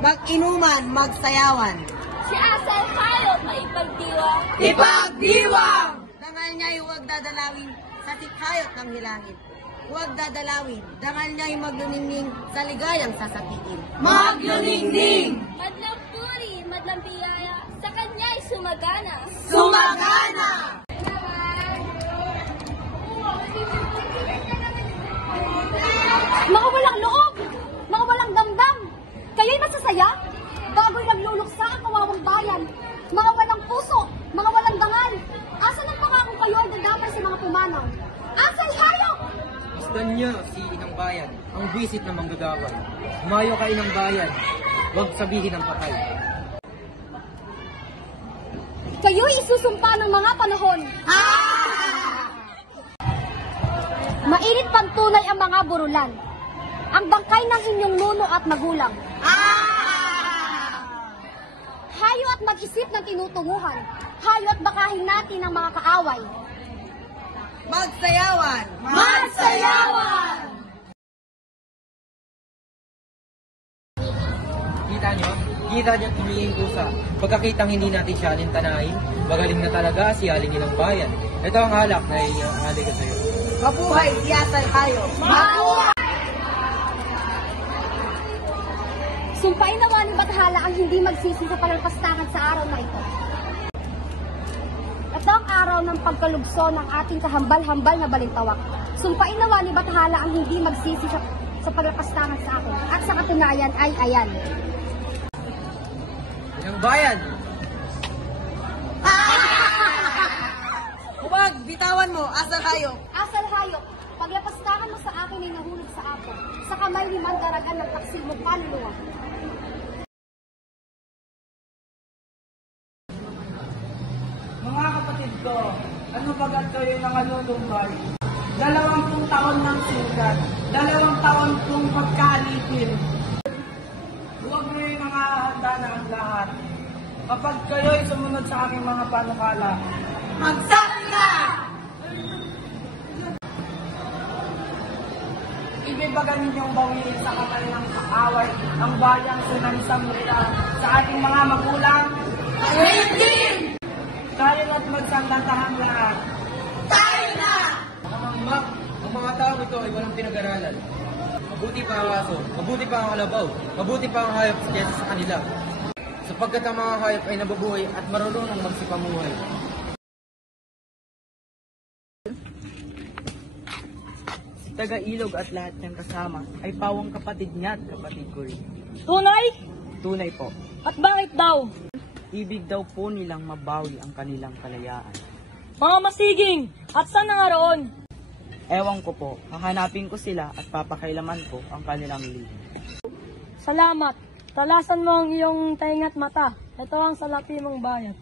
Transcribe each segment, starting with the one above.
mag-inuman, magsayawan. Si Asal Hayop maipagdiwang. Ipagdiwang! Dangal niya'y huwag dadalawin sa sikhayot ng hilangin. Huwag dadalawin, dangal niya'y magluningning sa ligayang sasapitin. Magluningning! Madlang puri, madlang biyaya, sa kanya'y sumagana. Sumagana! Mga walang loob! Mga walang damdam! Kayo'y masasaya? Bago'y nagluluksa ang kawawang bayan. Mga walang puso, mga walang dangal. Asan ang pangakong kayo ay dadamay sa mga pumanaw? Asal Hayop! Gusto niyo si Inang Bayan, ang bisit na manggagaway. Umayo ka Inang Bayan, huwag sabihin ang patay. Kayo'y isusumpa ng mga panahon. Mainit pang tunay ang mga burulan. Ang bangkay ng inyong nuno at magulang. Hayo at mag-isip ng tinutunguhan. Hayo at bakahin natin ang mga kaaway. Magsayawan! Magsayawan! Kita niyo? Kita niyo tumingin kusa. Pagkakitang hindi natin siya alintanain, magaling na talaga si Aling Inang Bayan. Ito ang alak na ihali ko sa'yo. Mabuhay si Asal Hayop! Mabuhay! Sumpain nawa ni Bathala ang hindi magsisi sa palalpastangan sa araw na ito. Ito ang araw ng pagkalugso ng ating kahambal-hambal na balintawak. Sumpain nawa ni Bathala ang hindi magsisi sa palalpastangan sa akin. At sa katunayan ay ayan. Inang Bayan! Huwag! Bitawan mo, Asal Hayop! Asal Hayop, paglapastangan mo sa akin ay nahulog sa ako. Sa kamay ni Mandaragan ng taksil mo kaluluwa. Mga kapatid ko, ano bagat kayo nanganunumbay? 20 taon ng sugat, 2 taon kong pagkaalipin. Huwag niyo yung mga handa na ang lahat. Kapag kayo'y sumunod sa aking mga panukala, Magsabi ka! ibibagan ninyong bawiin sa kamay ng kaaway ang bayang sinansam nila sa ating mga magulang. Tayo na't magsandatahan lahat. Tayo na! Ang mga tao ito ay walang pinag-aralan. Mabuti pa ang aso, mabuti pa ang kalabaw, mabuti pa ang hayop kaysa sa kanila. Sapagkat ang mga hayop ay nabubuhay at marunong magsipamuhay. Taga-Ilog at lahat ng kasama ay pawang kapatid niya at kapatid ko rin. Tunay? Tunay po. At bakit daw? Ibig daw po nilang mabawi ang kanilang kalayaan. Mga masiging! At saan na nga roon? Ewan ko po, hahanapin ko sila at papakailaman ko ang kanilang lihim. Salamat. Talasan mo ang iyong tainga't mata. Ito ang salapi mong bayat.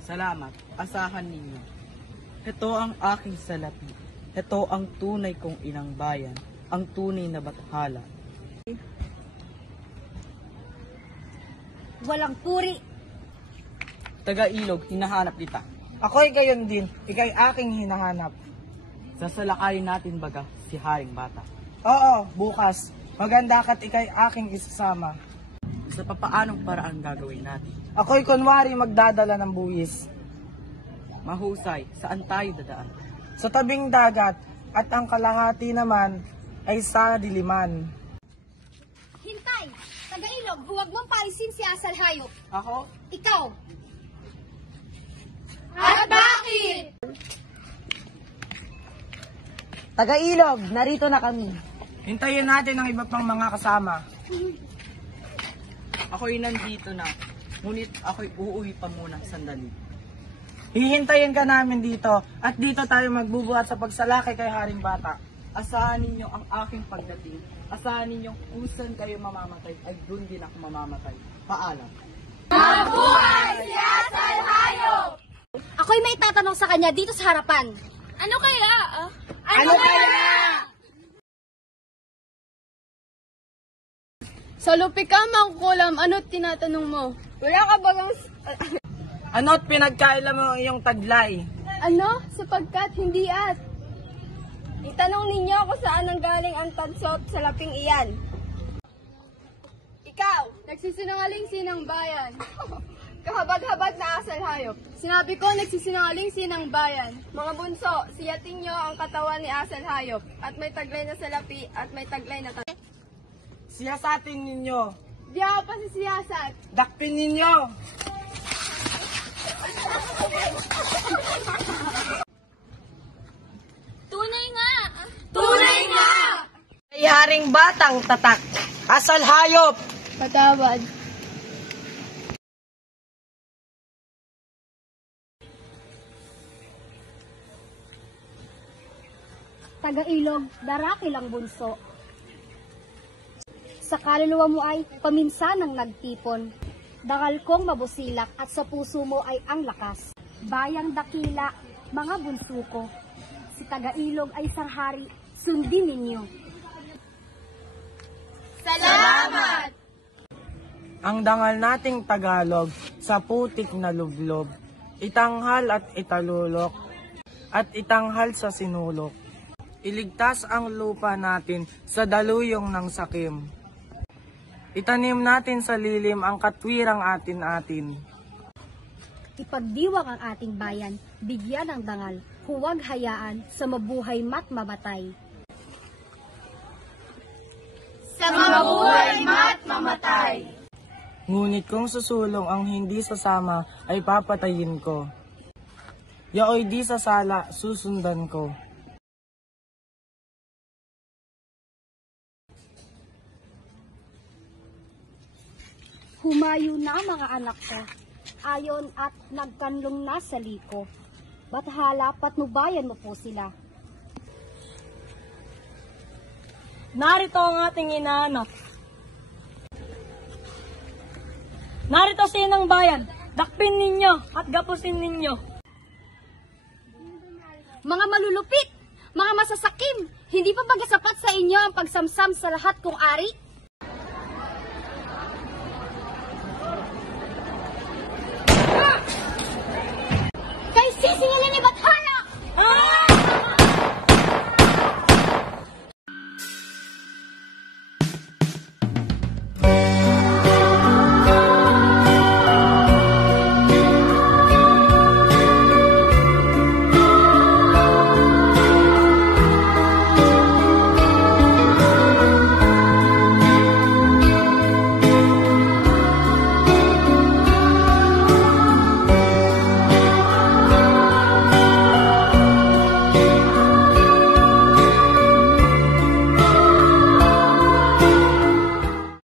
Salamat, asahan ninyo. Ito ang aking salapi. Ito ang tunay kong Inang Bayan, ang tunay na Bathala. Walang puri. Taga-Ilog, hinahanap kita. Ako'y gayon din, ikay aking hinahanap. Sasalakayin natin baga si Haring Bata. Oo, bukas. Maganda ka't ikay aking isasama. Sa papaanong paraan gagawin natin? Ako'y kunwari magdadala ng buwis. Mahusay, saan tayo dadaan? Sa tabing dagat, at ang kalahati naman ay sa diliman. Hintay! Taga-Ilog, huwag mong paalisin si Asal Hayop. Ako? Ikaw! At bakit? Taga-Ilog, narito na kami. Hintayin natin ang iba pang mga kasama. Ako'y nandito na, ngunit ako'y uuwi pa munang sandali. Hihintayin ka namin dito, at dito tayo magbubuhat sa pagsalakay kay Haring Bata. Asahan ninyo ang aking pagdating. Asahan ninyo kung saan kayo mamamatay, ay doon din ako mamamatay. Paalam. Mabuhay si Asal Hayop! Ako'y may tatanong sa kanya dito sa harapan. Ano kaya? Ano kaya? Sa lupi ka, mangkulam, ano't tinatanong mo? Wala ka bagang... Ano't pinagkailan mo iyong taglay? Ano? Sapagkat hindi at. Itanong ninyo kung saan ang galing ang tansot sa laping iyan. Ikaw, Nagsisinungaling sinang bayan. Kahabag-habag na asal hayop. Sinabi ko, nagsisinungaling sinang bayan. Mga bunso, siyatin nyo ang katawan ni asal hayop. At may taglay na salapi at may taglay na Siyasatin ninyo. Di ako pa si siyasat. Dakpin ninyo. Tunay nga! Tunay nga! Ay haring batang tatak. Asal hayop. Patawad. Taga-ilog, darakil ang bunso. Sa kaluluwa mo ay paminsanang nagtipon. Dangal kong mabusilak at sa puso mo ay ang lakas. Bayang dakila, mga bunso ko. Si taga-ilog ay sanghari, sundin ninyo. Salamat! Ang dangal nating Tagalog sa putik na lublob. Itanghal at italulok at itanghal sa sinulok. Iligtas ang lupa natin sa daluyong ng sakim. Itanim natin sa lilim ang katwirang atin-atin. Ipagdiwang ang ating bayan, bigyan ng dangal, huwag hayaan sa mabuhay mat mamatay. Sa mabuhay mat mamatay. Ngunit kung susulong ang hindi sasama ay papatayin ko. Yaoy di sasala, susundan ko. Humayo na mga anak ko, ayon at nagkanlong na sa liko. Bathala, patnubayan mo po sila. Narito ang ating inaanak. Narito sinang bayan, dakpin ninyo at gapusin ninyo. Mga malulupit, mga masasakim, hindi pa ba sapat sa inyo ang pagsamsam sa lahat kong ari?